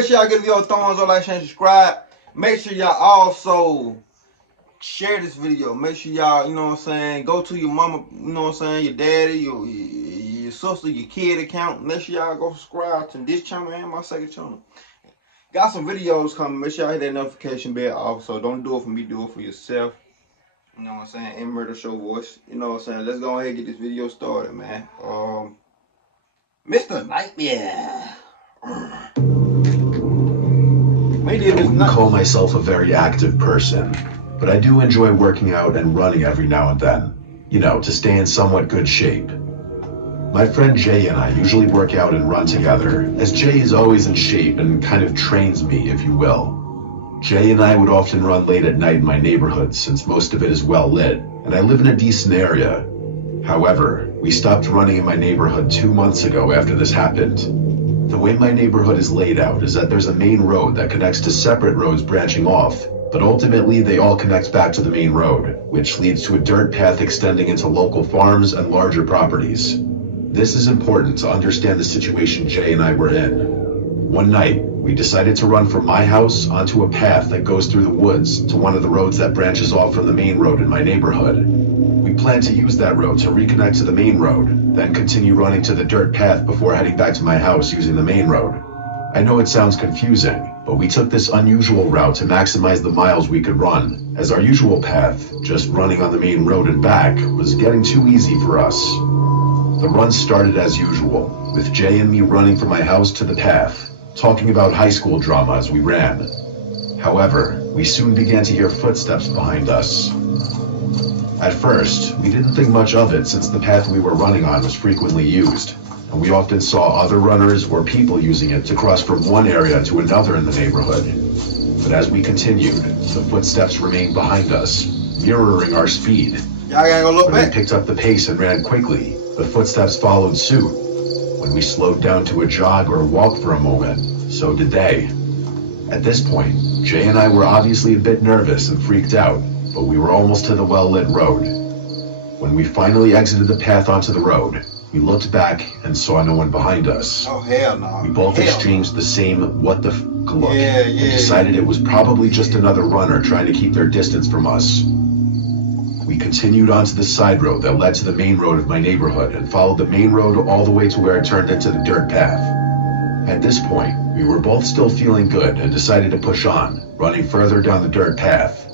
make sure y'all give your thumbs up, like, share, and subscribe. Make sure y'all also share this video. Make sure y'all, you know what I'm saying, go to your mama, you know what I'm saying, your daddy, your sister, your kid account. Make sure y'all go subscribe to this channel and my second channel. Got some videos coming. Make sure y'all hit that notification bell also. Don't do it for me, do it for yourself. You know what I'm saying? And Murder Show Voice. You know what I'm saying? Let's go ahead and get this video started, man. Mr. Nightmare. I wouldn't call myself a very active person, but I do enjoy working out and running every now and then, you know, to stay in somewhat good shape. My friend Jay and I usually work out and run together, as Jay is always in shape and kind of trains me, if you will. Jay and I would often run late at night in my neighborhood since most of it is well lit, and I live in a decent area. However, we stopped running in my neighborhood 2 months ago after this happened. The way my neighborhood is laid out is that there's a main road that connects to separate roads branching off, but ultimately they all connect back to the main road, which leads to a dirt path extending into local farms and larger properties. This is important to understand the situation Jay and I were in. One night, we decided to run from my house onto a path that goes through the woods to one of the roads that branches off from the main road in my neighborhood. We planned to use that road to reconnect to the main road, then continue running to the dirt path before heading back to my house using the main road. I know it sounds confusing, but we took this unusual route to maximize the miles we could run, as our usual path, just running on the main road and back, was getting too easy for us. The run started as usual, with Jay and me running from my house to the path, talking about high school drama as we ran. However, we soon began to hear footsteps behind us. At first, we didn't think much of it since the path we were running on was frequently used, and we often saw other runners or people using it to cross from one area to another in the neighborhood. But as we continued, the footsteps remained behind us, mirroring our speed. When we picked up the pace and ran quickly, the footsteps followed suit. When we slowed down to a jog or walk for a moment, so did they. At this point, Jay and I were obviously a bit nervous and freaked out, but we were almost to the well-lit road. When we finally exited the path onto the road, we looked back and saw no one behind us. Oh, hell no. We both exchanged the same what the f*** look and decided it was probably just another runner trying to keep their distance from us. We continued onto the side road that led to the main road of my neighborhood and followed the main road all the way to where it turned into the dirt path. At this point, we were both still feeling good and decided to push on, running further down the dirt path.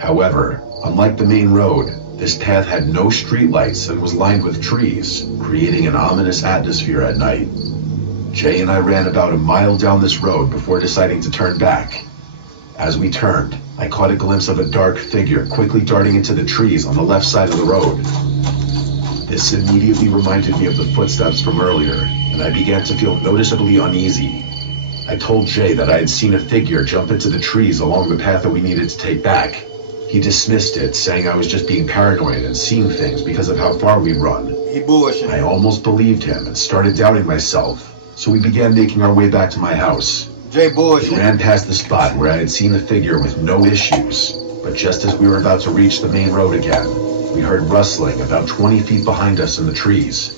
However, unlike the main road, this path had no streetlights and was lined with trees, creating an ominous atmosphere at night. Jay and I ran about a mile down this road before deciding to turn back. As we turned, I caught a glimpse of a dark figure quickly darting into the trees on the left side of the road. This immediately reminded me of the footsteps from earlier, and I began to feel noticeably uneasy. I told Jay that I had seen a figure jump into the trees along the path that we needed to take back. He dismissed it, saying I was just being paranoid and seeing things because of how far we'd run. He bullshit. I almost believed him and started doubting myself, so we began making our way back to my house. Jay bullshit. We ran past the spot where I had seen the figure with no issues, but just as we were about to reach the main road again, we heard rustling about 20 feet behind us in the trees.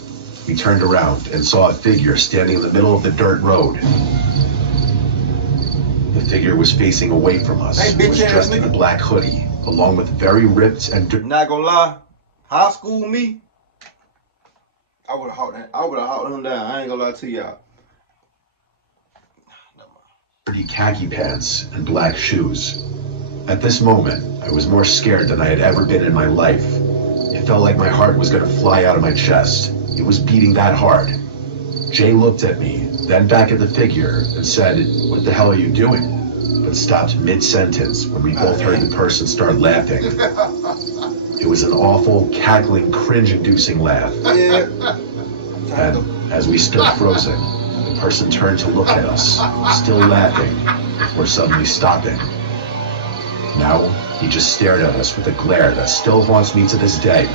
We turned around and saw a figure standing in the middle of the dirt road. The figure was facing away from us. It was dressed in a black hoodie, along with very ripped and not gonna lie, high school me, I would've hauled him down. I ain't gonna lie to y'all. dirty khaki pants and black shoes. At this moment, I was more scared than I had ever been in my life. It felt like my heart was gonna fly out of my chest. It was beating that hard. Jay looked at me, then back at the figure, and said, "What the hell are you doing?" But stopped mid-sentence when we both heard the person start laughing. It was an awful, cackling, cringe-inducing laugh. And as we stood frozen, the person turned to look at us, still laughing, before suddenly stopping. Now, he just stared at us with a glare that still haunts me to this day.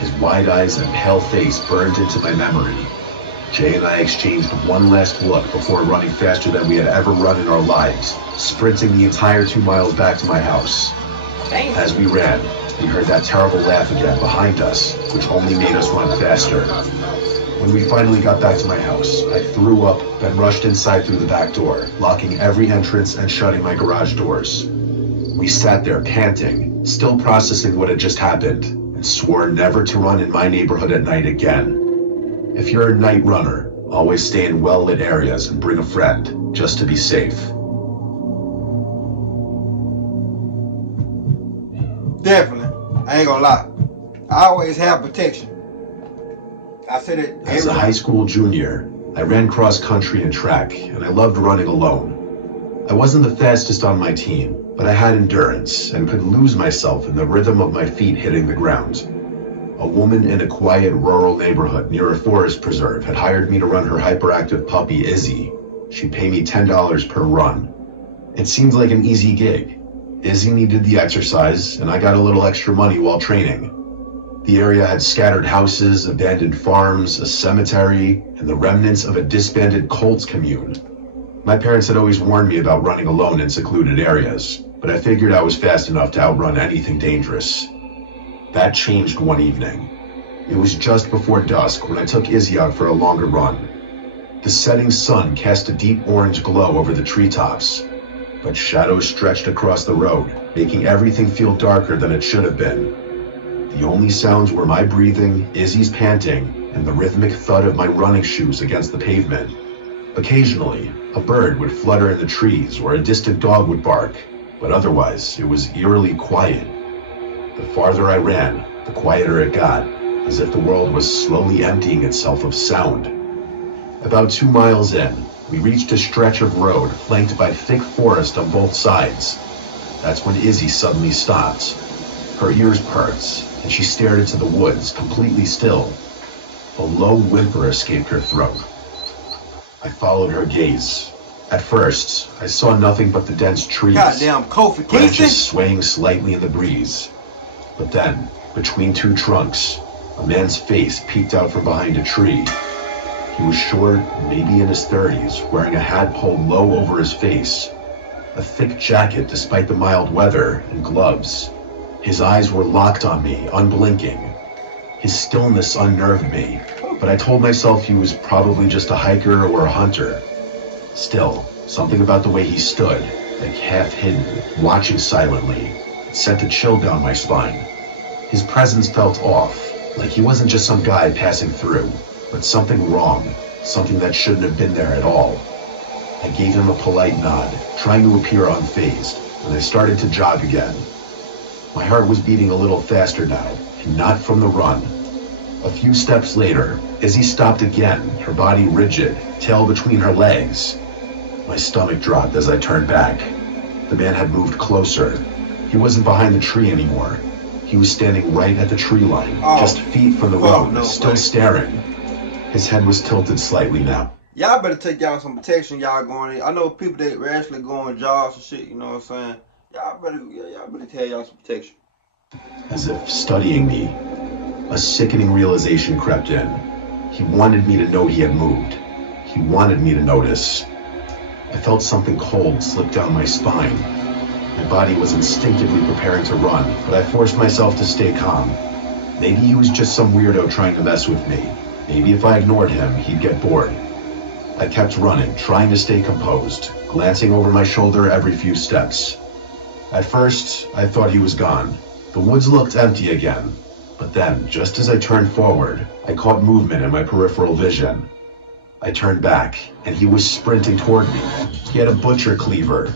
His wide eyes and pale face burned into my memory. Jay and I exchanged one last look before running faster than we had ever run in our lives, sprinting the entire 2 miles back to my house. As we ran, we heard that terrible laugh again behind us, which only made us run faster. When we finally got back to my house, I threw up, then rushed inside through the back door, locking every entrance and shutting my garage doors. We sat there panting, still processing what had just happened, and swore never to run in my neighborhood at night again. If you're a night runner, always stay in well-lit areas and bring a friend, just to be safe. Definitely. I ain't gonna lie. I always have protection. I said it. As a high school junior, I ran cross country and track, and I loved running alone. I wasn't the fastest on my team, but I had endurance and could lose myself in the rhythm of my feet hitting the ground. A woman in a quiet rural neighborhood near a forest preserve had hired me to run her hyperactive puppy, Izzy. She'd pay me $10 per run. It seemed like an easy gig. Izzy needed the exercise, and I got a little extra money while training. The area had scattered houses, abandoned farms, a cemetery, and the remnants of a disbanded Colts commune. My parents had always warned me about running alone in secluded areas, but I figured I was fast enough to outrun anything dangerous. That changed one evening. It was just before dusk when I took Izzy out for a longer run. The setting sun cast a deep orange glow over the treetops, but shadows stretched across the road, making everything feel darker than it should have been. The only sounds were my breathing, Izzy's panting, and the rhythmic thud of my running shoes against the pavement. Occasionally, a bird would flutter in the trees or a distant dog would bark, but otherwise it was eerily quiet. The farther I ran, the quieter it got, as if the world was slowly emptying itself of sound. About 2 miles in, we reached a stretch of road flanked by thick forest on both sides. That's when Izzy suddenly stopped. Her ears perked, and she stared into the woods, completely still. A low whimper escaped her throat. I followed her gaze. At first, I saw nothing but the dense trees, Goddamn Kofi Kingston. branches swaying slightly in the breeze. But then, between two trunks, a man's face peeked out from behind a tree. He was short, maybe in his 30s, wearing a hat pulled low over his face, a thick jacket despite the mild weather, and gloves. His eyes were locked on me, unblinking. His stillness unnerved me, but I told myself he was probably just a hiker or a hunter. Still, something about the way he stood, like half hidden, watching silently, sent a chill down my spine. His presence felt off, like he wasn't just some guy passing through, but something wrong, something that shouldn't have been there at all. I gave him a polite nod, trying to appear unfazed, and I started to jog again. My heart was beating a little faster now, and not from the run. A few steps later, Izzy stopped again, her body rigid, tail between her legs. My stomach dropped as I turned back. The man had moved closer. He wasn't behind the tree anymore. He was standing right at the tree line, just feet from the road, still staring. His head was tilted slightly now. Y'all better take y'all some protection. Y'all going in. I know people that actually go on jobs and shit. You know what I'm saying? Y'all better tell y'all some protection. As if studying me, a sickening realization crept in. He wanted me to know he had moved. He wanted me to notice. I felt something cold slip down my spine. My body was instinctively preparing to run, but I forced myself to stay calm. Maybe he was just some weirdo trying to mess with me. Maybe if I ignored him, he'd get bored. I kept running, trying to stay composed, glancing over my shoulder every few steps. At first, I thought he was gone. The woods looked empty again. But then, just as I turned forward, I caught movement in my peripheral vision. I turned back, and he was sprinting toward me. He had a butcher cleaver.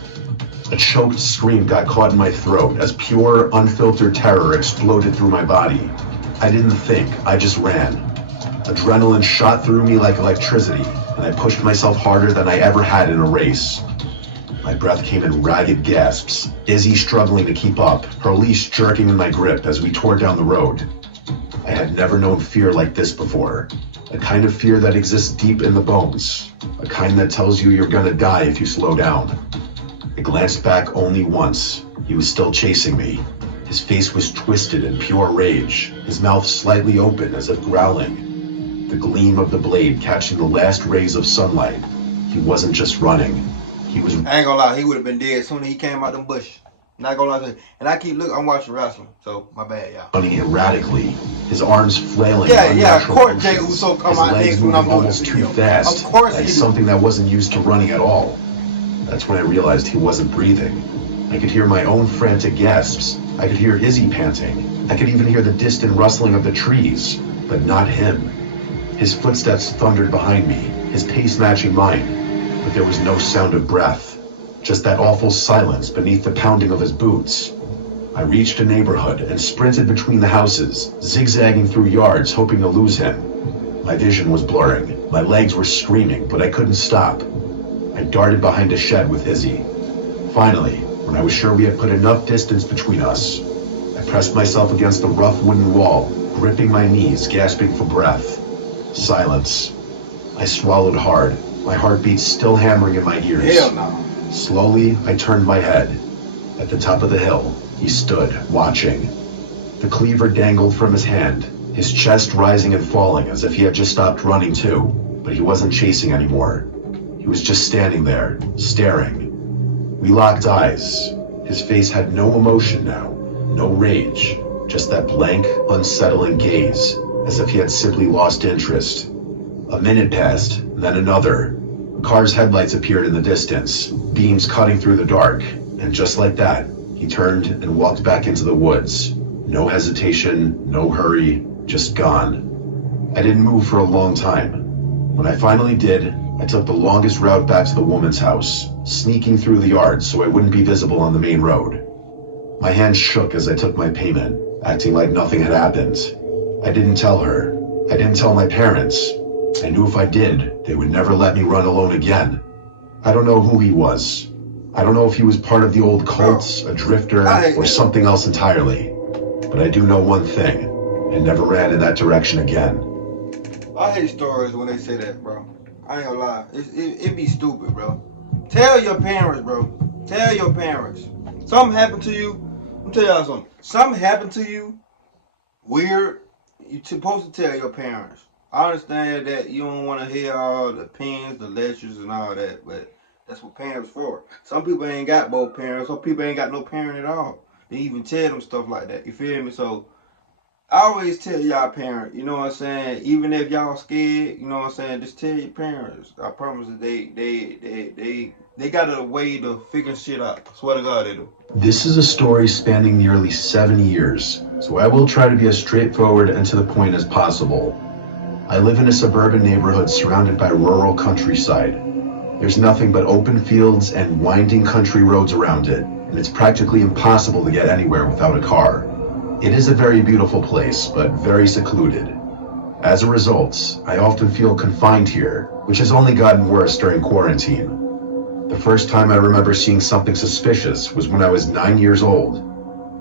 A choked scream got caught in my throat as pure, unfiltered terror exploded through my body. I didn't think, I just ran. Adrenaline shot through me like electricity, and I pushed myself harder than I ever had in a race. My breath came in ragged gasps, Izzy struggling to keep up, her leash jerking in my grip as we tore down the road. I had never known fear like this before. A kind of fear that exists deep in the bones. A kind that tells you you're gonna die if you slow down. I glanced back only once. He was still chasing me. His face was twisted in pure rage, his mouth slightly open as if growling. The gleam of the blade catching the last rays of sunlight. He wasn't just running. He was... I ain't gonna lie, he would have been dead as soon as he came out them bushes. Not gonna lie to you. And I keep looking. I'm watching wrestling, so my bad, y'all. Running erratically, his arms flailing. Yeah. Of course, motions, Jay Uso come his out legs next when I'm moving doing almost the too video. fast, Of course like he do. something that wasn't used to running at all. That's when I realized he wasn't breathing. I could hear my own frantic gasps. I could hear Izzy panting. I could even hear the distant rustling of the trees, but not him. His footsteps thundered behind me, his pace matching mine, but there was no sound of breath, just that awful silence beneath the pounding of his boots. I reached a neighborhood and sprinted between the houses, zigzagging through yards, hoping to lose him. My vision was blurring, my legs were screaming, but I couldn't stop. I darted behind a shed with Izzy. Finally, when I was sure we had put enough distance between us, I pressed myself against the rough wooden wall, gripping my knees, gasping for breath. Silence. I swallowed hard, my heartbeat still hammering in my ears. Hell no. Slowly, I turned my head. At the top of the hill, he stood, watching. The cleaver dangled from his hand, his chest rising and falling as if he had just stopped running too, but he wasn't chasing anymore. He was just standing there, staring. We locked eyes. His face had no emotion now, no rage, just that blank, unsettling gaze, as if he had simply lost interest. A minute passed, then another. A car's headlights appeared in the distance, beams cutting through the dark, and just like that, he turned and walked back into the woods. No hesitation, no hurry, just gone. I didn't move for a long time. When I finally did, I took the longest route back to the woman's house, sneaking through the yard so I wouldn't be visible on the main road. My hands shook as I took my payment, acting like nothing had happened. I didn't tell her. I didn't tell my parents. I knew if I did, they would never let me run alone again. I don't know who he was. I don't know if he was part of the old cults, a drifter, or something else entirely. But I do know one thing. I never ran in that direction again. I hate stories when they say that, bro. I ain't gonna lie. It be stupid, bro. Tell your parents, bro. Tell your parents. Something happened to you. Let me tell y'all something. Something happened to you. Weird. You're supposed to tell your parents. I understand that you don't want to hear all the opinions, the lectures, and all that, but that's what parents for. Some people ain't got both parents. Some people ain't got no parent at all. They even tell them stuff like that. You feel me? So I always tell y'all parents, you know what I'm saying? Even if y'all scared, you know what I'm saying? Just tell your parents. I promise that they got a way to figure shit out. I swear to God they do. This is a story spanning nearly 7 years, so I will try to be as straightforward and to the point as possible. I live in a suburban neighborhood surrounded by rural countryside. There's nothing but open fields and winding country roads around it, and it's practically impossible to get anywhere without a car. It is a very beautiful place, but very secluded. As a result, I often feel confined here, which has only gotten worse during quarantine. The first time I remember seeing something suspicious was when I was 9 years old.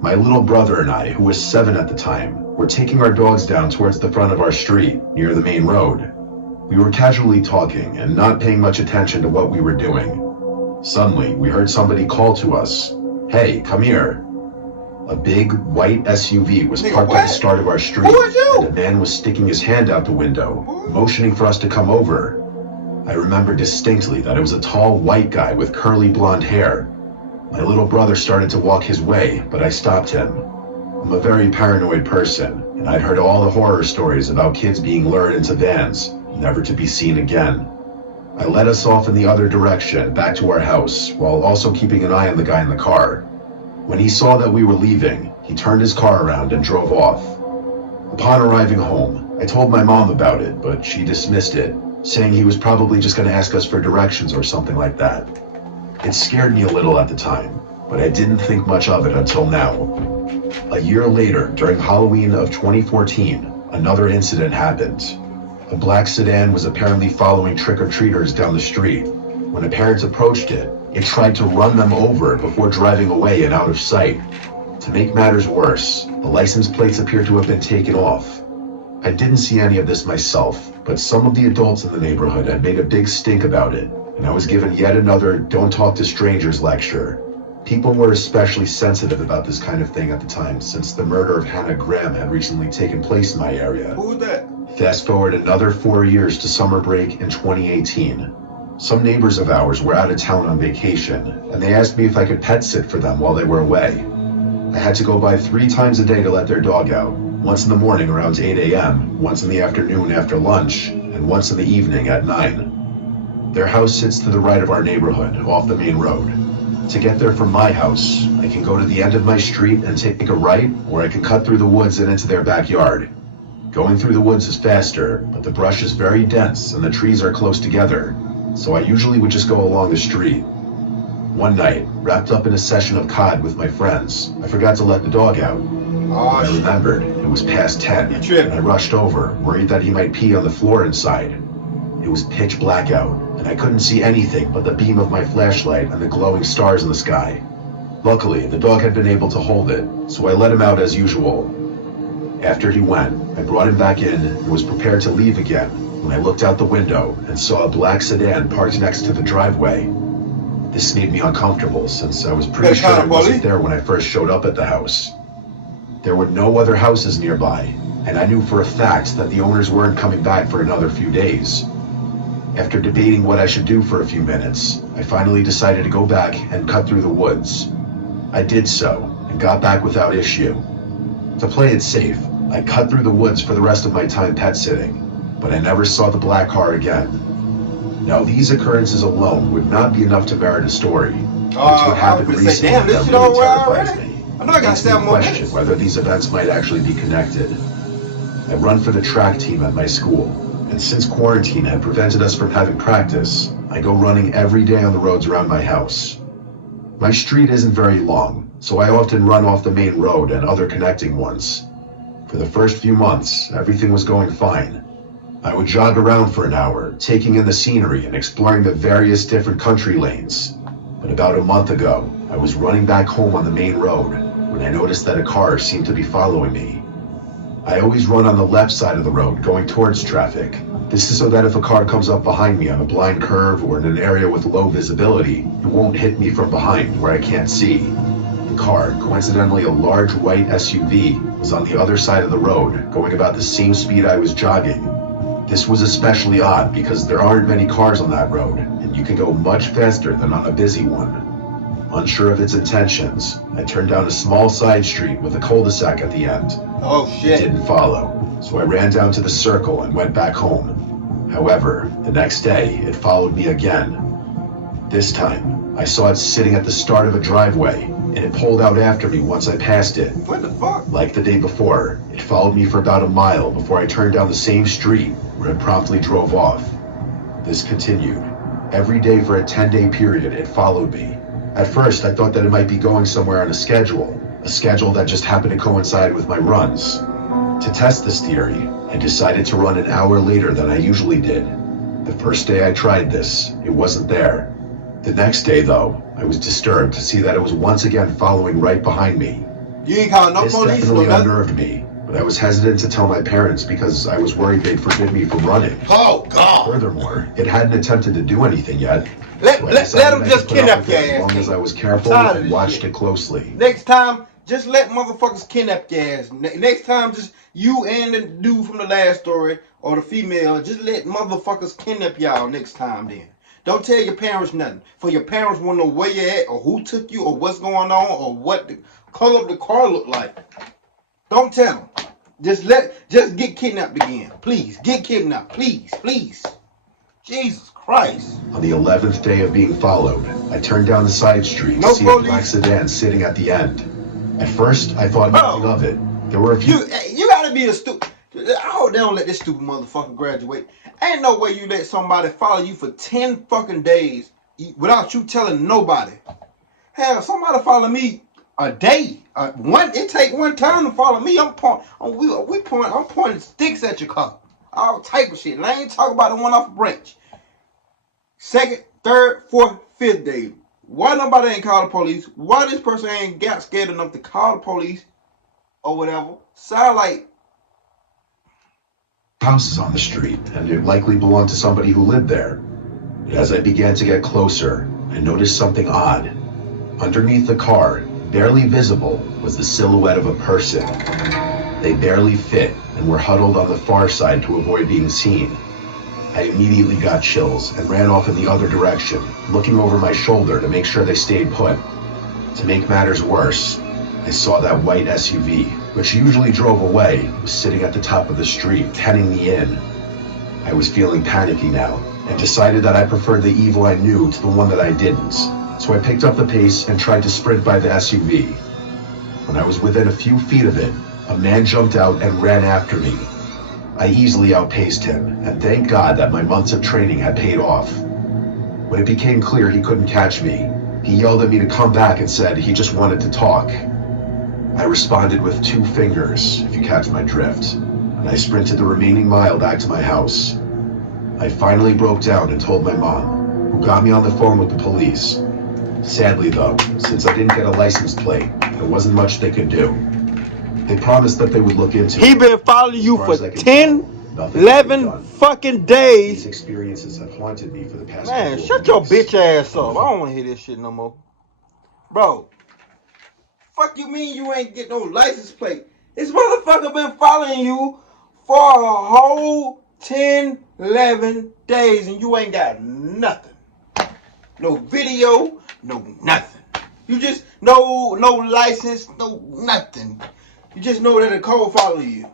My little brother and I, who was 7 at the time, were taking our dogs down towards the front of our street, near the main road. We were casually talking and not paying much attention to what we were doing. Suddenly, we heard somebody call to us, "Hey, come here." A big, white SUV was parked at the start of our street, and a man was sticking his hand out the window, motioning for us to come over. I remember distinctly that it was a tall, white guy with curly blonde hair. My little brother started to walk his way, but I stopped him. I'm a very paranoid person, and I'd heard all the horror stories about kids being lured into vans, never to be seen again. I led us off in the other direction, back to our house, while also keeping an eye on the guy in the car. When he saw that we were leaving, he turned his car around and drove off. Upon arriving home, I told my mom about it, but she dismissed it, saying he was probably just going to ask us for directions or something like that. It scared me a little at the time, but I didn't think much of it until now. A year later, during Halloween of 2014, another incident happened. A black sedan was apparently following trick-or-treaters down the street. When a parent approached it, it tried to run them over before driving away and out of sight. To make matters worse, the license plates appeared to have been taken off. I didn't see any of this myself, but some of the adults in the neighborhood had made a big stink about it, and I was given yet another "don't talk to strangers" lecture. People were especially sensitive about this kind of thing at the time, since the murder of Hannah Graham had recently taken place in my area. Who was that? Fast forward another 4 years to summer break in 2018. Some neighbors of ours were out of town on vacation, and they asked me if I could pet sit for them while they were away. I had to go by 3 times a day to let their dog out, once in the morning around 8 a.m., once in the afternoon after lunch, and once in the evening at 9. Their house sits to the right of our neighborhood, off the main road. To get there from my house, I can go to the end of my street and take a right, or I can cut through the woods and into their backyard. Going through the woods is faster, but the brush is very dense and the trees are close together, so I usually would just go along the street. One night, wrapped up in a session of COD with my friends, I forgot to let the dog out. I remembered it was past 10, and I rushed over, worried that he might pee on the floor inside. It was pitch black out, and I couldn't see anything but the beam of my flashlight and the glowing stars in the sky. Luckily, the dog had been able to hold it, so I let him out as usual. After he went, I brought him back in and was prepared to leave again when I looked out the window and saw a black sedan parked next to the driveway. This made me uncomfortable since I was pretty sure it wasn't there when I first showed up at the house. There were no other houses nearby, and I knew for a fact that the owners weren't coming back for another few days. After debating what I should do for a few minutes, I finally decided to go back and cut through the woods. I did so, and got back without issue. To play it safe, I cut through the woods for the rest of my time pet sitting, but I never saw the black car again. Now these occurrences alone would not be enough to merit a story. It's what happened recently that really terrifies me. It makes me question whether these events might actually be connected. I run for the track team at my school, and since quarantine had prevented us from having practice, I go running every day on the roads around my house. My street isn't very long, so I often run off the main road and other connecting ones. For the first few months, everything was going fine. I would jog around for an hour, taking in the scenery and exploring the various different country lanes. But about a month ago, I was running back home on the main road when I noticed that a car seemed to be following me. I always run on the left side of the road, going towards traffic. This is so that if a car comes up behind me on a blind curve or in an area with low visibility, it won't hit me from behind where I can't see. The car, coincidentally a large white SUV, was on the other side of the road, going about the same speed I was jogging. This was especially odd because there aren't many cars on that road, and you can go much faster than on a busy one. Unsure of its intentions, I turned down a small side street with a cul-de-sac at the end. Oh shit. It didn't follow, so I ran down to the circle and went back home. However, the next day, it followed me again. This time, I saw it sitting at the start of a driveway, and it pulled out after me once I passed it. What the fuck? Like the day before, it followed me for about a mile before I turned down the same street, where it promptly drove off. This continued. Every day for a 10-day period, it followed me. At first, I thought that it might be going somewhere on a schedule that just happened to coincide with my runs. To test this theory, I decided to run an hour later than I usually did. The first day I tried this, it wasn't there. The next day, though, I was disturbed to see that it was once again following right behind me. You ain't calling no This police? definitely No nothing? unnerved me, but I was hesitant to tell my parents because I was worried they'd forbid me from running. Oh, God. Furthermore, it hadn't attempted to do anything yet. Let so I them decided I just could put up kidnap with it your as long ass. as I was careful I'm tired of and this watched shit. it closely. Next time, just let motherfuckers kidnap your ass. Next time, just you and the dude from the last story, or the female, just let motherfuckers kidnap y'all next time then. Don't tell your parents nothing. For your parents want to know where you at, or who took you, or what's going on, or what the color of the car look like. Don't tell them. Just get kidnapped again. Please, get kidnapped. Please, please. Jesus Christ. On the 11th day of being followed, I turned down the side street No to see police. a black sedan sitting at the end. At first, I thought nothing of it. There were a few... You gotta be a stupid. I hope they don't let this stupid motherfucker graduate. Ain't no way you let somebody follow you for 10 fucking days without you telling nobody. Hell, somebody follow me a day. It take one time to follow me. I'm pointing sticks at your car. All type of shit. And I ain't talking about the one off a branch. Second, third, fourth, fifth day. Why nobody ain't call the police? Why this person ain't got scared enough to call the police or whatever? Sound like houses on the street, and it likely belonged to somebody who lived there. But as I began to get closer, I noticed something odd. Underneath the car, barely visible, was the silhouette of a person. They barely fit and were huddled on the far side to avoid being seen. I I immediately got chills and ran off in the other direction, looking over my shoulder to make sure they stayed put. To make matters worse, I saw that white SUV, which usually drove away, was sitting at the top of the street, heading me in. I was feeling panicky now, and decided that I preferred the evil I knew to the one that I didn't, so I picked up the pace and tried to sprint by the SUV. When I was within a few feet of it, a man jumped out and ran after me. I easily outpaced him, and thank God that my months of training had paid off. When it became clear he couldn't catch me, he yelled at me to come back and said he just wanted to talk. I responded with 2 fingers, if you catch my drift, and I sprinted the remaining mile back to my house. I finally broke down and told my mom, who got me on the phone with the police. Sadly though, since I didn't get a license plate, there wasn't much they could do. They promised that they would look into it. He been following you for 10, 11 fucking days. These experiences have haunted me for the past Man, shut your bitch ass up. I don't want to hear this shit no more. Bro, fuck you mean you ain't get no license plate? This motherfucker been following you for a whole 10, 11 days and you ain't got nothing. No video, no nothing. You just, no license, no nothing. You just know that a code follow you.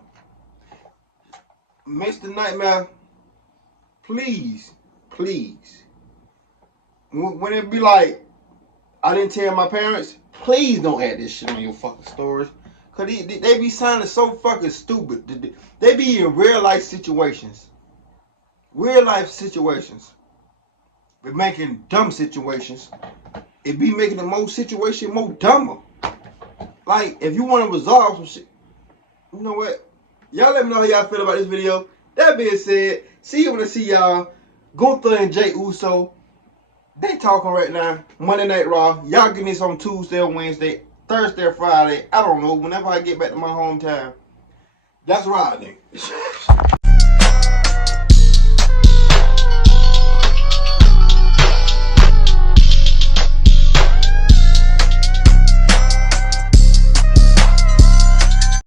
Mr. Nightmare, please. When it be like, I didn't tell my parents, please don't add this shit on your fucking stories. Cause they be sounding so fucking stupid. They be in real life situations. Real life situations. We're making dumb situations. It be making the most situation more dumber. Like, if you want to resolve some shit, you know what? Y'all let me know how y'all feel about this video. That being said, see you when I see y'all. Gunther and Jay Uso, they talking right now. Monday Night Raw. Y'all getting this on Tuesday or Wednesday, Thursday or Friday. I don't know. Whenever I get back to my hometown. That's right, nigga.